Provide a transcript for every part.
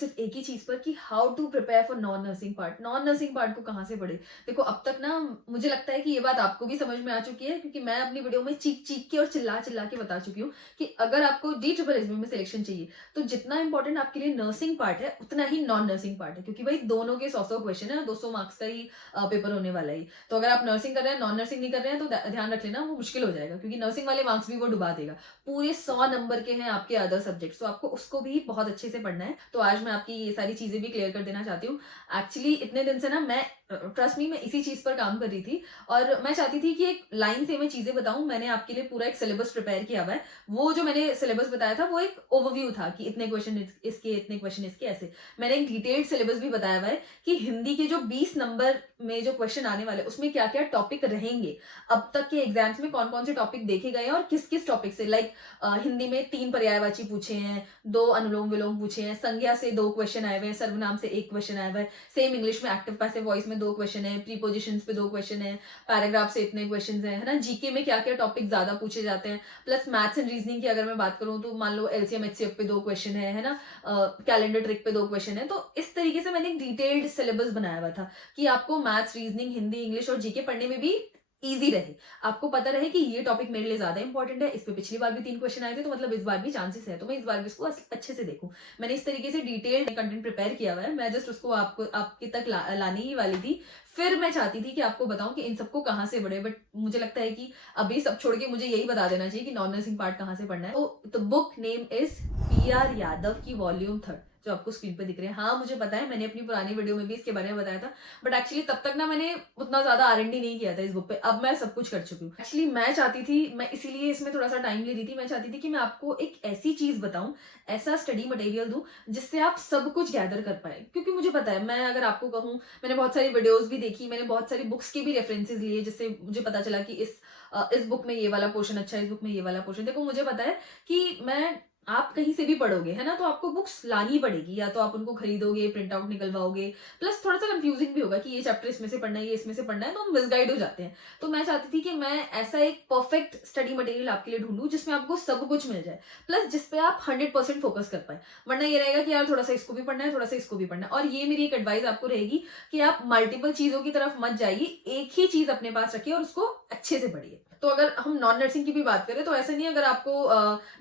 सिर्फ एक ही चीज पर कि how to prepare for non nursing part. Non nursing part को कहाँ से पढ़े। देखो अब तक ना मुझे लगता है कि ये बात आपको भी समझ में आ चुकी है, क्योंकि मैं अपनी वीडियो में चीख चीख के और चिल्ला चिल्ला के बता चुकी हूँ कि अगर आपको DSSB में सिलेक्शन चाहिए तो जितना इंपॉर्टेंट आपके लिए नर्सिंग पार्ट है उतना ही नॉन नर्सिंग पार्ट है, क्योंकि भाई दोनों के 100 क्वेश्चन है, 200 मार्क्स का ही पेपर होने वाला है। तो अगर आप नर्सिंग कर रहे हैं, नॉन नर्सिंग नहीं कर रहे हैं, तो ध्यान रख लेना वो मुश्किल हो जाएगा, क्योंकि नर्सिंग वाले मार्क्स भी वो डुबा देगा। पूरे 100 नंबर के हैं आपके अदर सब्जेक्ट्स, तो आपको उसको भी बहुत अच्छे से पढ़ना है। तो आज मैं आपकी ये सारी चीजें भी क्लियर कर देना चाहती हूँ। एक्चुअली इतने दिन से ना मैं, ट्रस्ट मी, मैं इसी चीज पर काम कर रही थी और मैं चाहती थी कि एक लाइन से मैं चीजें बताऊं। मैंने आपके लिए पूरा एक सिलेबस प्रिपेयर किया हुआ है। वो जो मैंने सिलेबस बताया था वो एक ओवरव्यू था कि इतने क्वेश्चन इसके, इतने क्वेश्चन इसके, ऐसे। मैंने एक डिटेल्ड सिलेबस भी बताया हुआ है कि हिंदी के जो 20 नंबर में जो क्वेश्चन आने वाले उसमें क्या क्या टॉपिक रहेंगे, अब तक के एग्जाम्स में कौन कौन से टॉपिक देखे गए हैं और किस किस टॉपिक से। लाइक हिंदी में 3 पर्यायवाची पूछे हैं, 2 अनुलोम विलोम पूछे हैं, संज्ञा से 2 क्वेश्चन आए हुए हैं, सर्वनाम से 1 क्वेश्चन आया हुआ है, सेम इंग्लिश में एक्टिव पैसिव वॉइस में 2 क्वेश्चन है, प्रीपोजिशंस पे 2 क्वेश्चन है, पैराग्राफ से इतने क्वेश्चन है ना। जीके में क्या क्या टॉपिक ज्यादा पूछे जाते हैं, प्लस मैथ्स एंड रीजनिंग की अगर मैं बात करूं तो मान लो LCM HCF पे 2 क्वेश्चन है ना, कैलेंडर ट्रिक पे 2 क्वेश्चन है। तो इस तरीके से मैंने एक डिटेल्ड सिलेबस बनाया हुआ था कि आपको मैथ्स, रीजनिंग, हिंदी, इंग्लिश और जीके पढ़ने में भी ईजी रहे। आपको पता रहे कि ये टॉपिक मेरे लिए ज्यादा इंपॉर्टेंट है, इस पे पिछली बार भी 3 क्वेश्चन आए थे, तो मतलब इस बार भी चांसेस है, तो मैं इस बार भी इसको अच्छे से देखूं। मैंने इस तरीके से डिटेल्ड कंटेंट प्रिपेयर किया हुआ है। मैं जस्ट उसको आपको आपके तक लाने ही वाली थी। फिर मैं चाहती थी कि आपको बताऊं कि इन सबको कहाँ से पढ़े, बट मुझे लगता है कि अभी सब छोड़ के मुझे यही बता देना चाहिए कि नॉन नर्सिंग पार्ट कहाँ से पढ़ना है। तो book name is PR Yadav की वॉल्यूम 3, जो आपको स्क्रीन पे दिख रहे हैं। हाँ मुझे पता है, मैंने अपनी पुरानी वीडियो में भी इसके बारे में बताया था, बट एक्चुअली तब तक ना मैंने उतना ज्यादा R&D नहीं किया था इस बुक पे। अब मैं सब कुछ कर चुकी हूँ। एक्चुअली मैं चाहती थी, मैं इसीलिए इसमें थोड़ा सा टाइम ले रही थी, मैं चाहती थी कि मैं आपको एक ऐसी चीज बताऊं, ऐसा स्टडी मटेरियल दूं जिससे आप सब कुछ गैदर कर पाए। क्योंकि मुझे पता है, मैं अगर आपको कहूं, मैंने बहुत सारी वीडियोस भी देखी, मैंने बहुत सारी बुक्स के भी रेफरेंसेस लिए, जिससे मुझे पता चला कि इस बुक में ये वाला पोर्शन अच्छा है, इस बुक में ये वाला पोर्शन। देखो मुझे पता है कि मैं, आप कहीं से भी पढ़ोगे है ना, तो आपको बुक्स लानी पड़ेगी, या तो आप उनको खरीदोगे, प्रिंट आउट निकलवाओगे, प्लस थोड़ा सा कंफ्यूजिंग भी होगा कि ये चैप्टर इसमें से पढ़ना है, ये इसमें से पढ़ना है, तो हम मिसगाइड हो जाते हैं। तो मैं चाहती थी कि मैं ऐसा एक परफेक्ट स्टडी मटेरियल आपके लिए ढूंढूं जिसमें आपको सब कुछ मिल जाए, प्लस जिसपे आप 100% फोकस कर पाए। वरना ये रहेगा कि यार थोड़ा सा इसको भी पढ़ना है, थोड़ा सा इसको भी पढ़ना है। और ये मेरी एक एडवाइस आपको रहेगी कि आप मल्टीपल चीजों की तरफ मत जाइए, एक ही चीज अपने पास रखिए और उसको अच्छे से पढ़िए। तो अगर हम नॉन नर्सिंग की भी बात करें तो ऐसा नहीं है, अगर आपको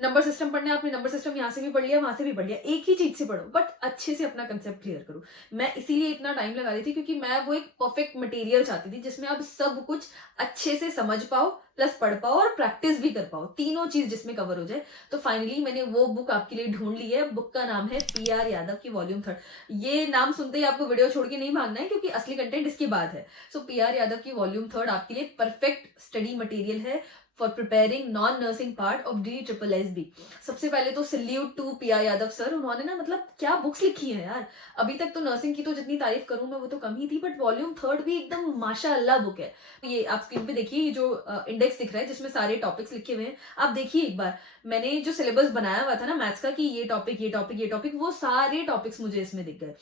नंबर सिस्टम पढ़ना है, आपने नंबर सिस्टम यहाँ से भी पढ़ लिया, वहां से भी पढ़ लिया, एक ही चीज से पढ़ो, बट अच्छे से अपना कंसेप्ट क्लियर करो। मैं इसीलिए इतना टाइम लगा रही थी, क्योंकि मैं वो एक परफेक्ट मटेरियल चाहती थी जिसमें आप सब कुछ अच्छे से समझ पाओ, प्लस पढ़ पाओ और प्रैक्टिस भी कर पाओ, तीनों चीज जिसमें कवर हो जाए। तो फाइनली मैंने वो बुक आपके लिए ढूंढ ली है। बुक का नाम है PR यादव की वॉल्यूम 3। ये नाम सुनते ही आपको वीडियो छोड़ के नहीं भागना है, क्योंकि असली कंटेंट इसके बाद है। सो PR यादव की वॉल्यूम 3 आपके लिए परफेक्ट स्टडी मटेरियल है for preparing non nursing part of DSSB। सबसे पहले तो salute to PR Yadav sir, उन्होंने ना मतलब क्या बुक्स लिखी है यार। अभी तक तो नर्सिंग की तो जितनी तारीफ करूं मैं वो तो कम ही थी, बट वॉल्यूम 3 भी एकदम माशाअल्लाह बुक है। ये आप स्क्रीन पे देखिए, ये जो इंडेक्स दिख रहा है जिसमें सारे टॉपिक्स लिखे हुए हैं, आप देखिए एक बार। मैंने जो सिलेबस बनाया हुआ था ना मैथ्स का कि ये टॉपिक, ये टॉपिक, ये टॉपिक, वो सारे टॉपिक्स मुझे इसमें दिख गए।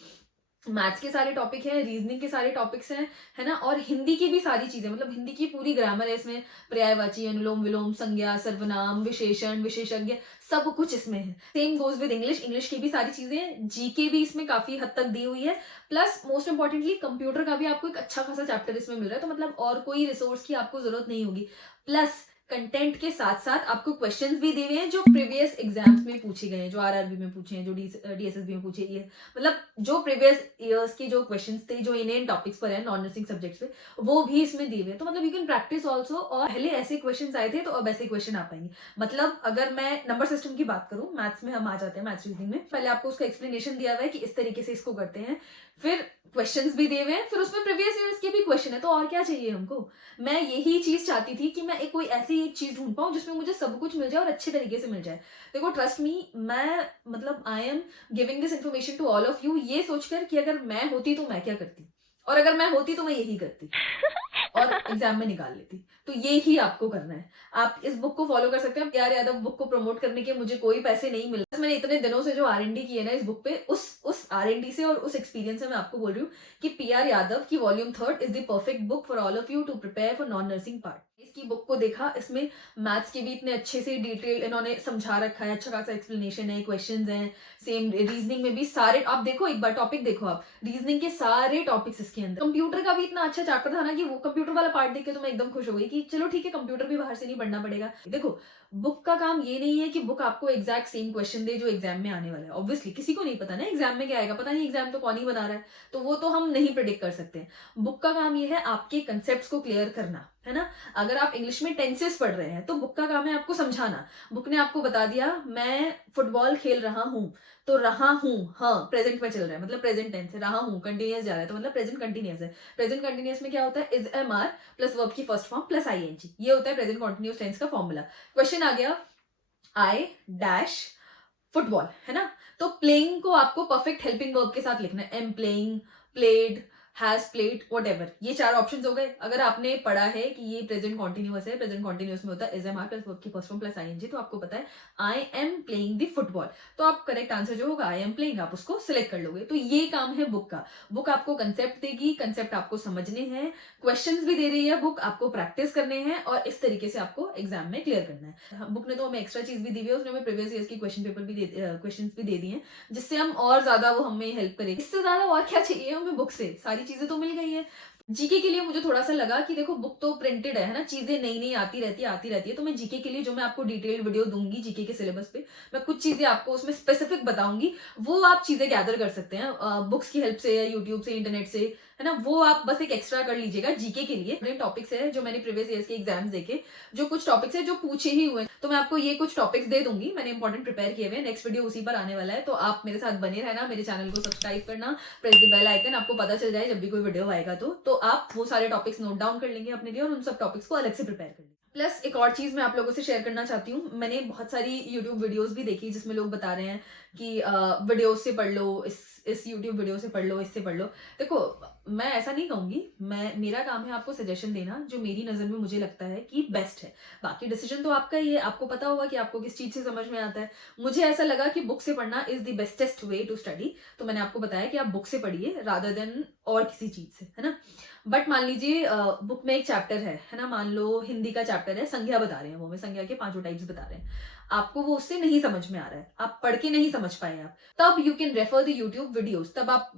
मैथ्स के सारे टॉपिक हैं, रीजनिंग के सारे टॉपिक्स हैं, है ना, और हिंदी की भी सारी चीजें, मतलब हिंदी की पूरी ग्रामर है इसमें, पर्यायवाची, अनुलोम विलोम, संज्ञा, सर्वनाम, विशेषण, विशेषज्ञ, सब कुछ इसमें है। Same goes with English, English की भी सारी चीजें, जीके भी इसमें काफी हद तक दी हुई है। प्लस मोस्ट इंपॉर्टेंटली कंप्यूटर का भी आपको एक अच्छा खासा चैप्टर इसमें मिल रहा है, तो मतलब और कोई रिसोर्स की आपको जरूरत नहीं होगी। प्लस कंटेंट के साथ साथ आपको क्वेश्चंस भी दिए हुए हैं जो प्रीवियस एग्जाम्स में पूछे गए हैं, जो RRB में पूछे हैं, जो DSSB में पूछे, ये मतलब जो प्रीवियस ईयर्स के जो क्वेश्चंस थे, जो इन टॉपिक्स पर है, नॉन नर्सिंग सब्जेक्ट्स पे, वो भी इसमें दिए हुए हैं। तो मतलब यू कैन प्रैक्टिस ऑल्सो। और पहले ऐसे क्वेश्चंस आए थे तो अब ऐसे क्वेश्चन आ पाएंगे। मतलब अगर मैं नंबर सिस्टम की बात करूं, मैथ्स में हम आ जाते हैं, मैथ्स रीजनिंग में पहले आपको उसका एक्सप्लेनेशन दिया हुआ है कि इस तरीके से इसको करते हैं, फिर क्वेश्चंस भी दिए हुए हैं, फिर उसमें प्रीवियस ईयर्स के भी क्वेश्चन है, तो और क्या चाहिए हमको। मैं यही चीज चाहती थी कि मैं एक कोई ऐसी एक चीज ढूंढ पाऊं जिसमें मुझे सब कुछ मिल जाए और अच्छे तरीके से मिल जाए। देखो ट्रस्ट मी, मैं मतलब I am giving this information to all of you, ये सोचकर कि अगर मैं होती तो मैं क्या करती, और अगर मैं होती तो मैं यही करती और एग्जाम में निकाल लेती। तो ये ही आपको करना है। आप इस बुक को फॉलो कर सकते हैं। PR यादव बुक को प्रमोट करने के मुझे कोई पैसे नहीं मिल रहे। मैंने इतने दिनों से जो R&D किए ना इस बुक पे, उस R&D से और उस एक्सपीरियंस से मैं आपको बोल रही हूँ कि PR यादव की volume 3 is the perfect book for all of you to prepare for non nursing part. इसकी बुक को देखा, इसमें मैथ्स के भी इतने अच्छे से डिटेल इन्होंने समझा रखा है, अच्छा खासा एक्सप्लेनेशन है, क्वेश्चंस हैं, सेम रीजनिंग में भी सारे, आप देखो एक बार टॉपिक देखो, आप रीजनिंग के सारे टॉपिक्स इसके अंदर। कंप्यूटर का भी इतना अच्छा चैप्टर था ना कि वो कंप्यूटर वाला पार्ट देख के तो मैं एकदम खुश हो गई कि चलो ठीक है, कंप्यूटर भी बाहर से नहीं पढ़ना पड़ेगा। देखो, बुक का काम ये नहीं है कि बुक आपको एग्जैक्ट सेम क्वेश्चन दे जो एग्जाम में आने वाला है। ऑब्वियसली किसी को नहीं पता ना एग्जाम में क्या आएगा, पता नहीं, एग्जाम तो कौन ही बना रहा है, तो वो तो हम नहीं प्रिडिक्ट कर सकते। बुक का काम ये है आपके कंसेप्ट को क्लियर करना, है ना। अगर आप इंग्लिश में टेंसेस पढ़ रहे हैं तो बुक का काम है आपको समझाना। बुक ने आपको बता दिया मैं फुटबॉल खेल रहा हूं, तो रहा हूं, हाँ प्रेजेंट में चल रहा है, मतलब प्रेजेंट टेंस है, रहा हूं कंटिन्यूअस जा रहा है, तो मतलब प्रेजेंट कंटिन्यूअस है। प्रेजेंट कंटिन्यूअस में क्या होता है, is am are plus verb की फर्स्ट फॉर्म प्लस आईएनजी, ये होता है प्रेजेंट कंटिन्यूअस टेंस का फॉर्मूला। क्वेश्चन आ गया, आई डैश फुटबॉल, है ना। तो प्लेइंग को आपको परफेक्ट हेल्पिंग वर्ब के साथ लिखना है, am playing, played, has played, whatever, ये चार ऑप्शंस हो गए। अगर आपने पढ़ा है कि ये प्रेजेंट कॉन्टिन्यूअस है, प्रेजेंट कॉन्टिन्यूअस में होता है is am are plus verb की फर्स्ट फॉर्म प्लस आईएनजी, तो आपको पता है I am playing the football, तो आप करेक्ट आंसर जो होगा आई एम प्लेइंग, आप उसको सिलेक्ट कर लोगे। तो ये काम है बुक का। बुक आपको कंसेप्ट देगी, कंसेप्ट आपको समझने हैं, क्वेश्चंस भी दे रही है बुक, आपको प्रैक्टिस करने हैं और इस तरीके से आपको एग्जाम में क्लियर करना है। बुक ने तो हमें एक्स्ट्रा चीज भी दी हुई है, उसने हमें प्रीवियस ईयर्स की क्वेश्चन पेपर भी क्वेश्चंस भी दे दिए हैं, जिससे हम और ज्यादा वो हमें हेल्प करेगी। इससे ज्यादा और क्या चाहिए हमें बुक से, सारी चीजें तो मिल गई है। जीके के लिए मुझे थोड़ा सा लगा कि देखो बुक तो प्रिंटेड है ना, चीजें नई नई आती रहती है, तो मैं जीके के लिए जो मैं आपको डिटेल्ड वीडियो दूंगी जीके के सिलेबस पे, मैं कुछ चीजें आपको उसमें स्पेसिफिक बताऊंगी, वो आप चीजें गैदर कर सकते हैं बुक्स की हेल्प से या यूट्यूब से, इंटरनेट से, है ना। वो आप बस एक एक्स्ट्रा कर लीजिएगा जीके के लिए। टॉपिक्स है जो मैंने प्रीवियस ईयर्स के एग्जाम्स देखे, जो कुछ टॉपिक्स है जो पूछे ही हुए, तो मैं आपको ये कुछ टॉपिक्स दे दूंगी, मैंने इंपॉर्टेंट प्रिपेयर किए हुए। नेक्स्ट वीडियो उसी पर आने वाला है, तो आप मेरे साथ बने रहना, मेरे चैनल को सब्सक्राइब करना, प्रेस द बेल आइकन, आपको पता चल जाए जब भी कोई वीडियो आएगा। तो आप वो सारे टॉपिक्स नोट डाउन कर लेंगे अपने लिए और उन सब टॉपिक्स को अलग से प्रिपेयर कर लेंगे। प्लस एक और चीज मैं आप लोगों से शेयर करना चाहती हूँ, मैंने बहुत सारी यूट्यूब वीडियोस भी देखी जिसमें लोग बता रहे हैं कि वीडियोस से पढ़ लो, इस यूट्यूब वीडियो से पढ़ लो, इससे पढ़ लो। देखो, मैं ऐसा नहीं कहूंगी, मेरा काम है आपको सजेशन देना जो मेरी नजर में मुझे लगता है कि बेस्ट है। बाकी डिसीजन तो आपका ही है, आपको पता होगा कि आपको किस चीज से समझ में आता है। मुझे ऐसा लगा कि बुक से पढ़ना is the bestest way to study, तो मैंने आपको बताया कि आप बुक से पढ़िए रादर देन और किसी चीज से, है ना। बट मान लीजिए बुक में एक चैप्टर है ना, मान लो हिंदी का चैप्टर है, संज्ञा बता रहे हैं, वो में संज्ञा के 5 टाइप्स बता रहे हैं, आपको वो उससे नहीं समझ में आ रहा है, आप पढ़ के नहीं समझ पाए आप, तब you can refer the YouTube videos. तब आप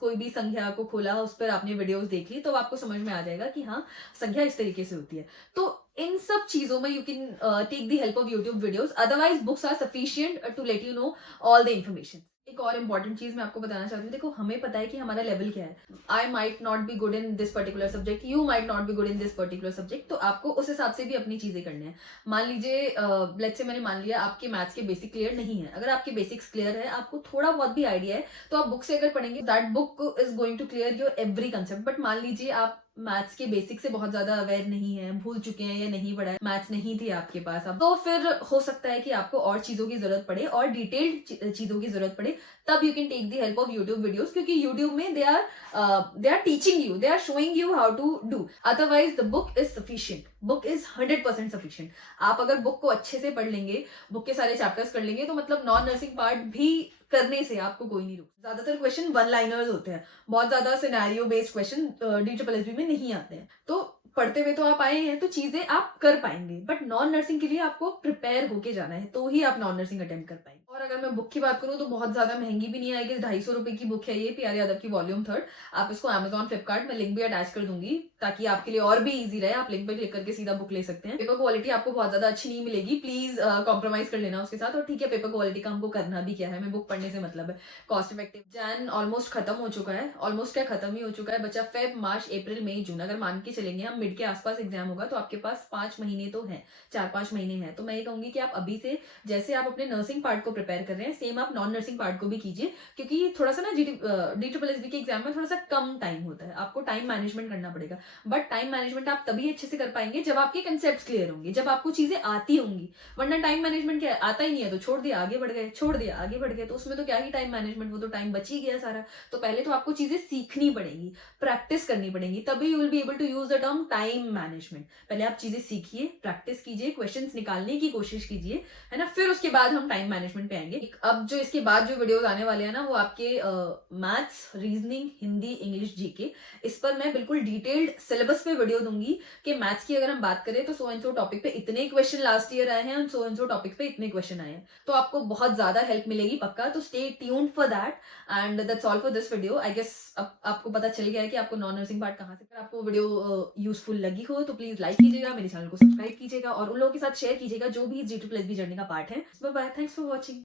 कोई भी संख्या को खोला, उस पर आपने वीडियोस देख ली, तो आपको समझ में आ जाएगा कि हाँ संख्या इस तरीके से होती है। तो इन सब चीजों में you can take the help of YouTube videos, otherwise books are sufficient to let you know all the information. एक और इंपॉर्टेंट चीज मैं आपको बताना चाहती हूँ, देखो हमें पता है कि हमारा लेवल क्या है। I might not be good in this particular subject, you might not be good in this particular subject, तो आपको उस हिसाब से भी अपनी चीजें करनी है। मान लीजिए लेट्स से मैंने मान लिया आपके मैथ्स के बेसिक क्लियर नहीं है, अगर आपके बेसिक्स क्लियर है, आपको थोड़ा बहुत भी आइडिया है, तो आप बुक से अगर पढ़ेंगे that book is going to clear your every concept. But मान लीजिए आप मैथ्स के बेसिक से बहुत ज्यादा अवेयर नहीं है, भूल चुके हैं या नहीं पढ़ा है, मैथ्स नहीं थी आपके पास अब, तो फिर हो सकता है कि आपको और चीजों की जरूरत पड़े और डिटेल्ड चीजों की जरूरत पड़े, तब you can take the help of YouTube videos, क्योंकि यूट्यूब में they are teaching you, they are showing you how to do. Otherwise the book is sufficient, book is 100% सफिशिएंट। आप अगर बुक को अच्छे से पढ़ लेंगे, बुक के सारे चैप्टर्स कर लेंगे, तो मतलब नॉन नर्सिंग पार्ट भी करने से आपको कोई नहीं रोक। ज्यादातर क्वेश्चन वन लाइनर्स होते हैं, बहुत ज्यादा सिनेरियो बेस्ड क्वेश्चन DSSB में नहीं आते हैं, तो पढ़ते हुए तो आप आए हैं तो चीजें आप कर पाएंगे। बट नॉन नर्सिंग के लिए आपको प्रिपेयर होके जाना है, तो ही आप नॉन नर्सिंग अटेम्प्ट कर पाएंगे। और अगर मैं बुक की बात करूं तो बहुत ज्यादा महंगी भी नहीं आएगी, 250 रुपए की बुक है ये, पीआर यादव की वॉल्यूम 3। आप इसको Amazon, फ्लिपकार्ट में लिंक भी अटैच कर दूंगी ताकि आपके लिए और भी इजी रहे, आप लिंक पे क्लिक करके सीधा बुक ले सकते हैं। पेपर क्वालिटी आपको बहुत ज्यादा अच्छी नहीं मिलेगी, प्लीज कॉम्प्रोमाइज कर लेना उसके साथ। और ठीक है, पेपर क्वालिटी का हमको करना भी क्या है, हमें बुक पढ़ने से मतलब है, कॉस्ट इफेक्टिव। जैन ऑलमोस्ट खत्म हो चुका है, ऑलमोस्ट क्या खत्म ही हो चुका है, बचा फेब, मार्च, अप्रैल, मई, जून। अगर मान के चलेंगे हम मिड के आसपास एग्जाम होगा, तो आपके पास 5 महीने तो है, 4-5 महीने हैं। तो मैं ये कहूंगी कि आप अभी से, जैसे आप अपने नर्सिंग पार्ट को प्रिपेयर कर रहे हैं, सेम आप नॉन नर्सिंग पार्ट को भी कीजिए, क्योंकि थोड़ा सा ना DSSB के एग्जाम में थोड़ा सा कम टाइम होता है, आपको टाइम मैनेजमेंट करना पड़ेगा। बट टाइम मैनेजमेंट आप तभी अच्छे से कर पाएंगे जब आपके कंसेप्ट क्लियर होंगे, जब आपको चीजें आती होंगी। वरना टाइम मैनेजमेंट क्या है, आता ही नहीं है तो छोड़ दिया आगे बढ़ गए, छोड़ दिया आगे बढ़ गए, तो उसमें तो क्या ही टाइम मैनेजमेंट, वो तो टाइम बच ही गया सारा। तो पहले तो आपको चीजें सीखनी पड़ेंगी, प्रैक्टिस करनी पड़ेगी, तभी you will be able to use the term time management. पहले आप चीजें सीखिए, प्रैक्टिस कीजिए, क्वेश्चंस निकालने की कोशिश कीजिए, है ना, फिर उसके बाद हम टाइम मैनेजमेंट पे आएंगे। अब जो इसके बाद जो वीडियोस आने वाले हैं ना, वो आपके maths, reasoning, Hindi, English, GK, इस पर मैं बिल्कुल डिटेल्ड सिलेबस पे वीडियो दूंगी कि मैथ्स की अगर हम बात करें तो सो एंड सो टॉपिक पे इतने क्वेश्चन लास्ट ईयर आए हैं और सो एंड सो टॉपिक पे इतने क्वेश्चन आए हैं, तो आपको बहुत ज्यादा हेल्प मिलेगी पक्का। तो stay tuned for that and that's all for this video. I guess अब आपको पता चल गया है कि आपको नॉन नर्सिंग पार्ट कहाँ से। अगर आपको वीडियो यूजफुल लगी हो तो प्लीज लाइक कीजिएगा, मेरे चैनल को सब्सक्राइब कीजिएगा और उन लोगों के साथ शेयर कीजिएगा जो भी G2+B जर्नी का पार्ट है। Bye bye, thanks for watching.